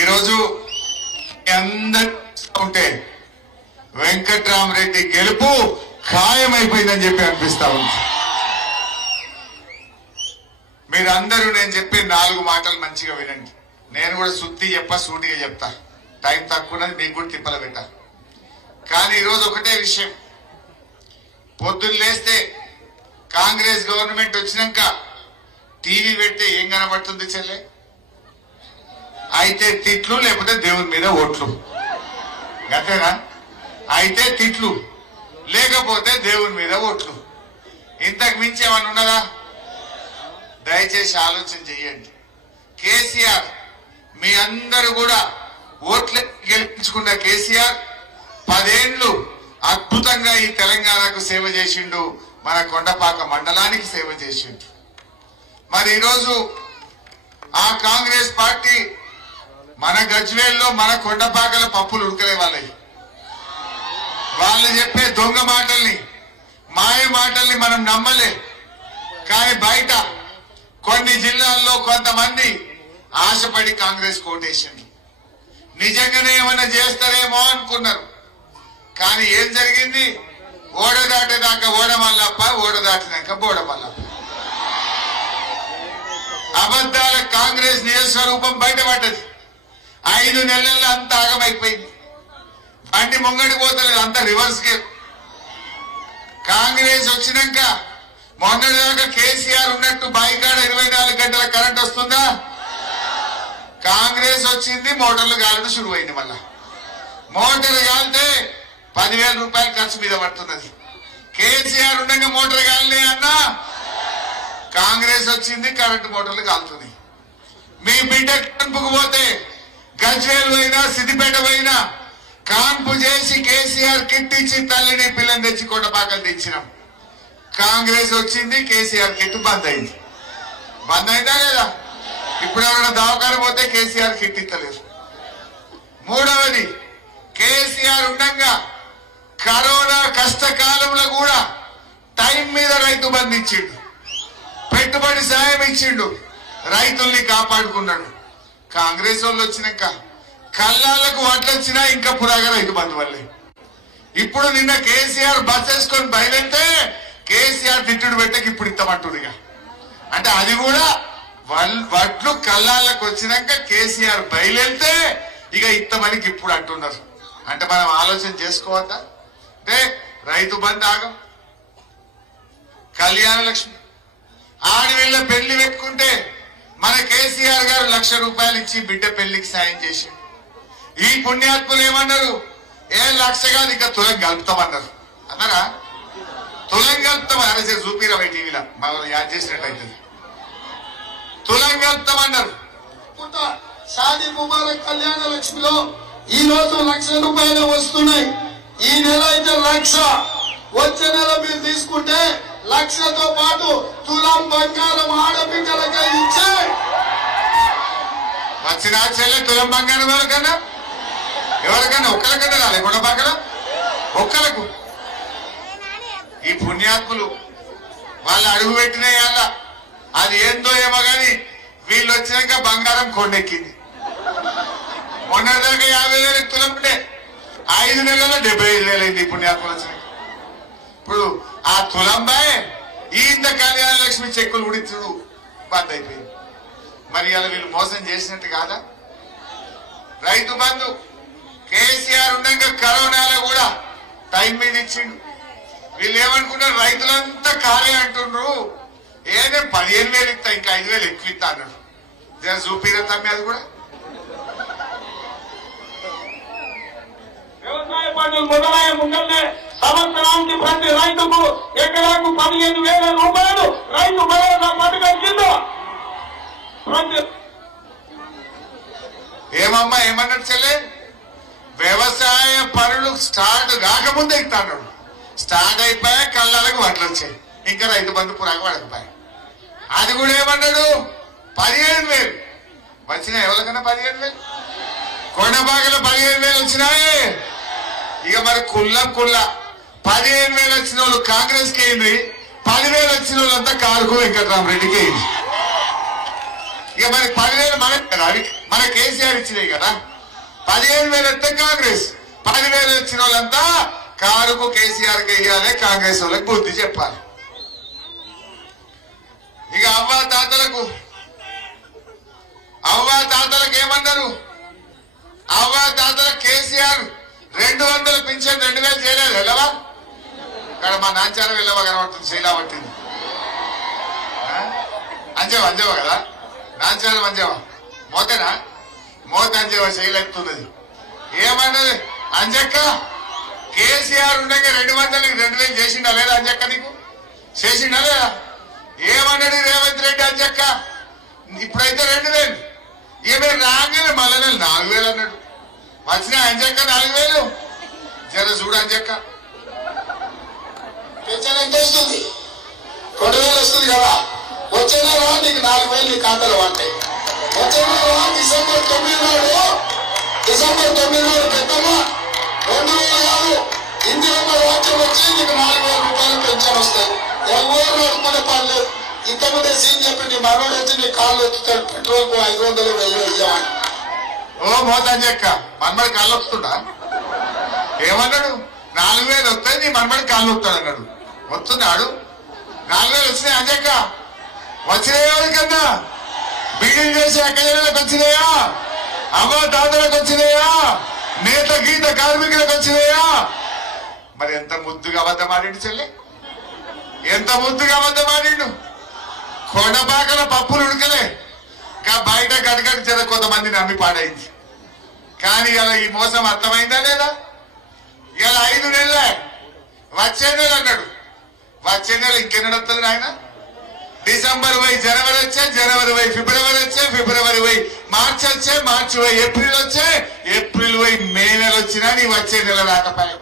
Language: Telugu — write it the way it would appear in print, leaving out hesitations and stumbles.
ఈరోజు అందరూ వెంకట్రామరెడ్డి గెలుపు ఖాయమైపోయిందని చెప్పి అనిపిస్తా ఉంది. మీరందరూ నేను చెప్పే 4 మాటలు మంచిగా వినండి. నేను కూడా శుద్ధి సూటిగా చెప్తా. టైం తక్కువన్నది మీకు కూడా తిప్పలు పెట్టా. కానీ ఈరోజు ఒకటే విషయం, పొద్దున్న లేస్తే కాంగ్రెస్ గవర్నమెంట్ వచ్చినాక టీవీ పెడితే ఏం కనబడుతుంది చెల్లె? అయితే తిట్లు, లేకపోతే దేవుని మీద ఓట్లు. అంతేనా? అయితే తిట్లు, లేకపోతే దేవుని మీద ఓట్లు. ఇంతకు మించి ఏమన్నా ఉన్నదా? దయచేసి ఆలోచన చెయ్యండి. కేసీఆర్, మీ అందరూ కూడా ఓట్లే గెలిపించుకున్న కేసీఆర్ 10 ఏళ్లు అద్భుతంగా ఈ తెలంగాణకు సేవ చేసిండు, మన కొండపాక మండలానికి సేవ చేసిండు. మరి ఈరోజు ఆ కాంగ్రెస్ పార్టీ మన గజ్వేల్లో మన కొండపాకల పప్పులు ఉడకలే వాళ్ళవి. వాళ్ళు చెప్పే దొంగ మాటల్ని, మాయ మాటల్ని మనం నమ్మలే. కానీ బయట కొన్ని జిల్లాల్లో కొంతమంది ఆశపడి కాంగ్రెస్ కోటేషన్ నిజంగానే ఏమైనా చేస్తారేమో అనుకున్నారు. కానీ ఏం జరిగింది? ఓడ దాటేదాకా ఓడమల్లప్ప, ఓడ దాటినాక బోడమల్లప్ప. అబద్ధాల కాంగ్రెస్ నిజస్వరూపం బయటపడ్డది. 5 నెలల్లో అంత ఆగమైపోయింది. బండి ముంగడి పోతలేదు, అంత రివర్స్ గేర్. కాంగ్రెస్ వచ్చినాక మొన్నటిదాకా కేసీఆర్ ఉన్నట్టు బాయికాడ 24 గంటల కరెంట్ వస్తుందా? కాంగ్రెస్ వచ్చింది, మోటార్లు కాలడం శురువైంది. మళ్ళా మోటార్ కాలితే 10,000 రూపాయలు ఖర్చు మీద పడుతున్నది. కేసీఆర్ ఉండగా మోటార్ కాలనే అన్నా, కాంగ్రెస్ వచ్చింది, కరెంటు మోటార్లు కాలుతుంది. మీ బిడ్డ కాన్పుకు పోతే గజ్వేల్ పోయినా సిద్దిపేట పోయినా కాన్పు చేసి కేసీఆర్ కిట్ ఇచ్చి తల్లిని పిల్లని తెచ్చి కొండపాకలు తెచ్చినాం. కాంగ్రెస్ వచ్చింది, కేసీఆర్ కిట్ బంద్ అయింది. బంద్ అయిందా లేదా? ఇప్పుడు ఎవరైనా దవాఖాన పోతే కేసీఆర్ కిట్ ఇస్తలేదు. మూడవది, కేసీఆర్ ఉండగా కరోనా కష్టకాలంలో కూడా టైం మీద రైతు బంధు ఇచ్చిండు, పెట్టుబడి సాయం ఇచ్చిండు, రైతుల్ని కాపాడుకున్నాడు. కాంగ్రెస్ వాళ్ళు వచ్చినాక కళ్ళాలకు వడ్లొచ్చినా ఇంకా పురాగా రైతు బంధు వల్లే. ఇప్పుడు నిన్న కేసీఆర్ బస్ వేసుకొని బయలుదేరితే కేసీఆర్ తిట్టుడు పెట్టక ఇప్పుడు ఇస్తామంటుడిగా. అంటే అది కూడా వడ్లు కళ్ళాలకు వచ్చినాక కేసీఆర్ బయలుదేరితే ఇక ఇస్తామని ఇప్పుడు అంటున్నారు. అంటే మనం ఆలోచన చేసుకోవద్దా? అంటే రైతు బంధు ఆగం, కళ్యాణ లక్ష్మి, ఆడవిళ్ళ పెళ్లి పెట్టుకుంటే మన కేసీఆర్ గారు 1,00,000 రూపాయలు ఇచ్చి బిడ్డ పెళ్లికి సాయం చేసి, ఈ పుణ్యాత్ములు ఏమన్నారు? 1,00,000 కాదు ఇంకా తులం కలుపుతామన్నారు. అన్నారా? తులం కలుపుతామని అరే చూపిరా టీవీలో మనం యాడ్ చేసినట్టు అవుతుంది. తులం కలుపుతామన్నారు. షాదీ ముబారక్ కళ్యాణ లక్ష్మిలో ఈ రోజు 1,00,000 రూపాయలు వస్తున్నాయి. ఈ నెల అయితే 1,00,000, వచ్చే నెల మీరు తీసుకుంటే 1,00,000తో పాటు తులం బంగారం ఆడబిడ్డలకే ఇచ్చే వచ్చిన చెల్లె తులం బంగారం ఎవరికన్నా ఒక్కరికన్నా రాలే కొండపాకల ఒక్కలకు. ఈ పుణ్యాత్ములు వాళ్ళు అడుగు పెట్టిన అది ఏందో ఏమో గాని వీళ్ళు వచ్చినాక బంగారం కొండెక్కింది. మొన్నటిదాకా 50,000 తులం ఉంటే 5 నెలల్లో 75,000 అయింది ఈ పుణ్యాత్ములు వచ్చినాక. ఇప్పుడు ఆ తులంబాయ్ ఇంత కళ్యాణ లక్ష్మి చెక్కులు ఉడిచుడు బంద్ అయిపోయింది. మరి అలా వీళ్ళు మోసం చేసినట్టు కాదా? రైతు బంధు కేసీఆర్ ఉండగా కరోనాలో కూడా టైం మీద ఇచ్చిండు. వీళ్ళు ఏమనుకున్నారు? రైతులంతా కాలే అంటుండ్రు, ఏదే 15,000 ఇస్తా, ఇంకా 5,000 ఎక్కువ ఇస్తా అన్నాడు. జర చూపిరా తమ్మి అది కూడా. వ్యవసాయ పనులు మొదలయ్యే ముందనే సంవత్సరానికి ప్రతి రైతుకు ఎకరాకు 15,000 రూపాయలు రైతు భరోసా పథకం కింద ఏమమ్మా ఏమన్నాడు చెల్లె? వ్యవసాయ పనులు స్టార్ట్ కాకముందే ఇస్తాడు. స్టార్ట్ అయిపోయా కళ్ళకు వడ్లు వచ్చాయి, ఇంకా రైతు బంధు పురాగా పడకపోయా. అది కూడా ఏమన్నాడు? 15,000 వచ్చినా ఎవరికన్నా 15,000 కొండపాకలో 15,000 వచ్చినాయి. ఇక మరి కుల్ల 15,000 వచ్చిన వాళ్ళు కాంగ్రెస్ కి అయింది, 10,000 వచ్చిన వాళ్ళంతా కారుకు వెంకట్రామరెడ్డికి అయింది. ఇక మరి 10,000 మన కేసీఆర్ వచ్చినాయి కదా. 15,000 వస్తే కాంగ్రెస్, 10,000 వచ్చిన వాళ్ళంతా కారుకు కేసీఆర్ కి ఇయ్యాలి, కాంగ్రెస్ వాళ్ళకి బుద్ధి చెప్పాలి. ఇక అవ్వా తాతలకు ఏమన్నారు? అవ్వా తాతలకు కేసీఆర్ 200 పింఛన్ 2,000 చేయలేదు. వెళ్ళవా ఇక్కడ మా నాచారం వెళ్ళవా కనబడుతుంది, శైలా పట్టింది. అంజవా కదా, నాచారం అంజవా, మోతేనా మోత అంజవా శైలి ఎత్తున్నది. ఏమన్నది అంజక్క? కేసీఆర్ ఉండగా 200కి 2,000 చేసిండా లేదా అంజక్క? నీకు చేసిండా లేదా? ఏమన్నాడు రేవంత్ రెడ్డి అంజక్క? ఇప్పుడైతే 2,000, ఏమే రాగానే మళ్ళీ 4,000 అన్నాడు. వచ్చిన అంజక్క 4,000 జర చూడు అంజక్క. పెన్షన్ ఎంత వస్తుంది? 2,000 వస్తుంది కదా. వచ్చే నెల నీకు 4,000 నీ ఖాతాలో పడతాయి. వచ్చే నెల డిసెంబర్ 9 నాడు పెద్దమ్మ 2,000 కాదు, ఇందిరమ్మ రాజ్యం వచ్చి నీకు 4,000 రూపాయలు పెన్షన్ వస్తాయి. ఎవరు నడుపుకునే పని లేదు. ఇంతకుముందే సీన్ చెప్పి నీ మనోడు వచ్చి నీ కాళ్ళు ఎత్తుతాడు, పెట్రోల్ 500 ఇవ్వమని. ఓ మోతాంజక్క, మనమడి కాళ్ళు వస్తుందా? ఏమన్నాడు? 4,000 వస్తాయి, నీ మనమడి కాళ్ళు వస్తాడు అన్నాడు. వస్తున్నాడు. 4,000 వచ్చినాయి అంజక్క? వచ్చినాయా? కన్నా బిల్డింగ్ చేసి అక్కజలకు వచ్చినాయా? అవ్వ తాతలకు వచ్చినాయా? నేత గీత కార్మికులకు వచ్చినాయా? మరి ఎంత ముద్దుగా అబద్ధం ఆడిండు చెల్లి, ఎంత ముద్దుగా అబద్ధం ఆడిండు. కొండపాకల పప్పులు ఉడకలే, ఇంకా బయట గడగడ చేత కొంతమంది నమ్మి పాడైంది. కానీ ఇలా ఈ మోసం అర్థమైందా లేదా? ఇలా 5 నెలలే, వచ్చే నెల అన్నాడు. వచ్చే నెల ఇంకెన్నడు వస్తుంది నాయన? డిసెంబర్ పోయి జనవరి వచ్చే, జనవరి పోయి ఫిబ్రవరి వచ్చే, ఫిబ్రవరి పోయి మార్చి వచ్చే, మార్చి పోయి ఏప్రిల్ వచ్చే, ఏప్రిల్ పోయి మే నెల వచ్చినా నీ వచ్చే నెల రాకపోయా.